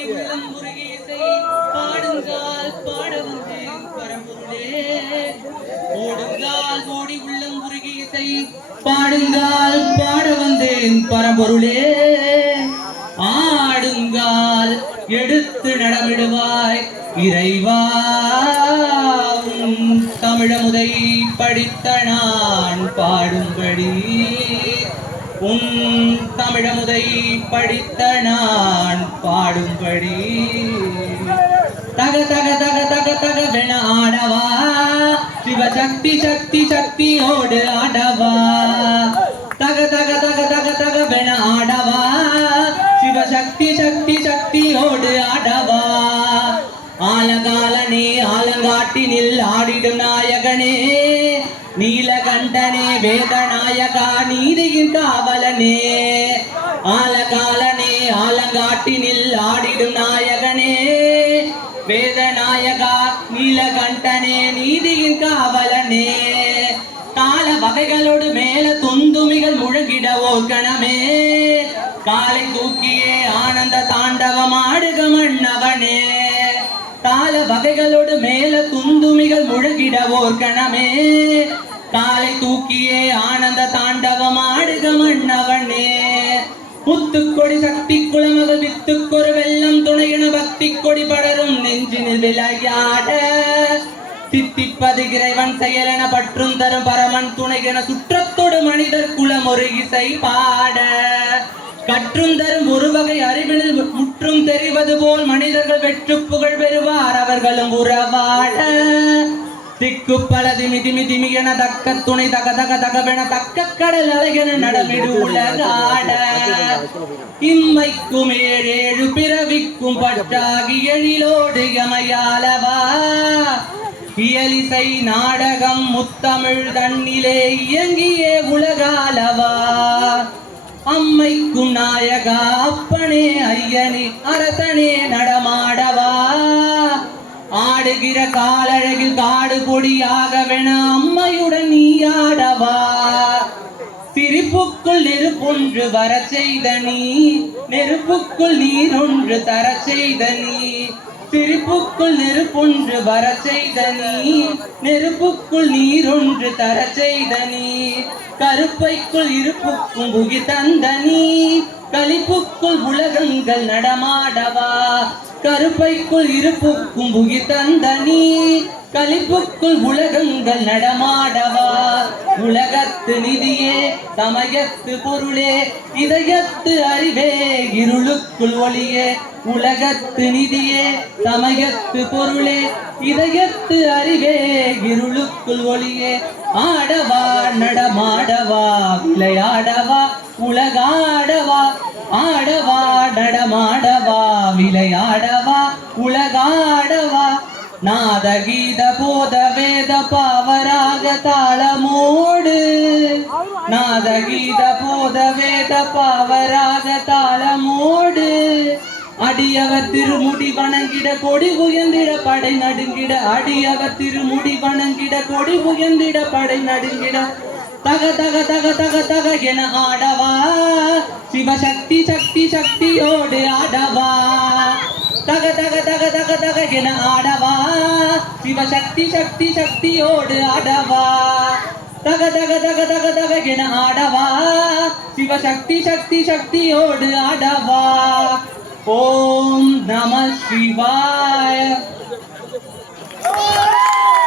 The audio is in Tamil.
ஓடி உள்ளம் முருகி இசை பாடுங்கால் பாட வந்தேன் பரம்பொருளே. ஓடுங்கால் ஓடி உள்ளம் முருகி இசை பாடுங்கால் பாட வந்தேன் பரம்பொருளே. ஆடுங்கால் எடுத்து நடமிடுவாய் இறைவா. தமிழமுதை படித்த நான் பாடும்படி தமிழமுதை படித்த நான் பாடும்படி தக தக தக தக தகவென ஆடவா. சிவசக்தி சக்தி சக்தியோடு ஆடவா. தக தக தக தக தகவென ஆடவா. சிவசக்தி சக்தி சக்தியோடு ஆடவா. ஆலகாலனே ஆலங்காட்டினில் ஆடிடும் நாயகனே. நீலகண்டனே வேதநாயகா நீதியின் காவலனே. ஆலகாலனே ஆலங்காட்டினில் ஆடிடும் நாயகனே. வேதநாயகா நீலகண்டனே நீதியின் காவலனே. கால வகைகளோடு மேல துந்துமிகள் முழங்கிடவோ கணமே. காலை தூக்கியே ஆனந்த தாண்டவம் ஆடுக மன்னவனே. கால வகைகளோடு மேல துந்துமிகள் முழங்கிடவோர் கணமே. காலை தூக்கியே ஆனந்த தாண்டவம் ஆடுக மன்னவனே. முத்துக்கொடி சக்தி குளமகள் வித்துக்கொரு வெள்ளம் துணையென பக்தி கொடி படரும் நெஞ்சினில் விளையாட. தித்திப்பது இறைவன் செயலென பற்றும் தரும் பரமன் துணையென சுற்றத்தோடு மனிதர் குலம் ஒரு இசை பாட. கற்றும் தரும் ஒரு வகை அறிவினில் முற்றும் தெரிவது போல் மனிதர்கள் வெற்று புகழ் பெறுவார் அவர்களும் உறவாட. திக்கு பல திமி திமி திமி என தக்க துணை தக தக தகவென தக்க கடல் அலைகென நடமிடு உலகாட. இம்மைக்கும் ஏழேழு பிறவிக்கும் பட்டாகி எழிலோடு எமையாலவா. இயலிசை நாடகம் முத்தமிழ் தன்னிலே இயங்கியே உலகாலவா. அம்மைக்கும் நாயகா அப்பனே ஐயனே அரசனே நடமாடவா. ஆடுகிற காலழகில் காடு பொடியாகவென அம்மையுடன் நீ ஆடவா. சிரிப்புக்குள் நெருப்பொன்று வர செய்த நீ நெருப்புக்குள் நீர் ஒன்று தர செய்த நீ. சிரிப்புக்குள் நெருப்பொன்று வர செய்த நீ நெருப்புக்குள் நீர் ஒன்று தர செய்த நீ. கருப்பைக்குள் இருப்புக்கும் புகி தந்த நீ களிப்புக்குள் உலகங்கள் நடமாடவா. கருப்பைக்குள் இருப்புக்கும் புகி தந்த நீ களிப்புக்குள் உலகங்கள் நடமாடவா. உலகத்து நிதியே சமயத்து பொருளே இதயத்து அறிவே இருளுக்குள் ஒளியே. உலகத்து நிதியே சமயத்து பொருளே இதயத்து அறிவே இருளுக்குள் ஒளியே. ஆடவா நடமாடவா விளையாடவா உலகாடவா. ஆடவா நடமாடவா விளையாடவா உலகாடவா. நாதகீத போத வேத பாவராக தாளமோடு. நாதகீத போத வேத பாவராக தாளமோடு. அடியவர் திருமுடி வணங்கிட கொடி உயர்ந்திட படை நடுங்கிட. அடியவர் திருமுடி வணங்கிட கொடி உயர்ந்திட படை நடுங்கிட. தக தக தக தக தக என ஆடவா. சிவசக்தி சக்தி சக்தியோடு ஆடவா. தக தக தக தக தக என ஆடவா. சிவசக்தி சக்தி சக்தியோடு ஆடவா. தக தக தக தக தக என ஆடவா. சிவசக்தி சக்தி சக்தியோடு ஆடவா. ஓம் நம சிவாய.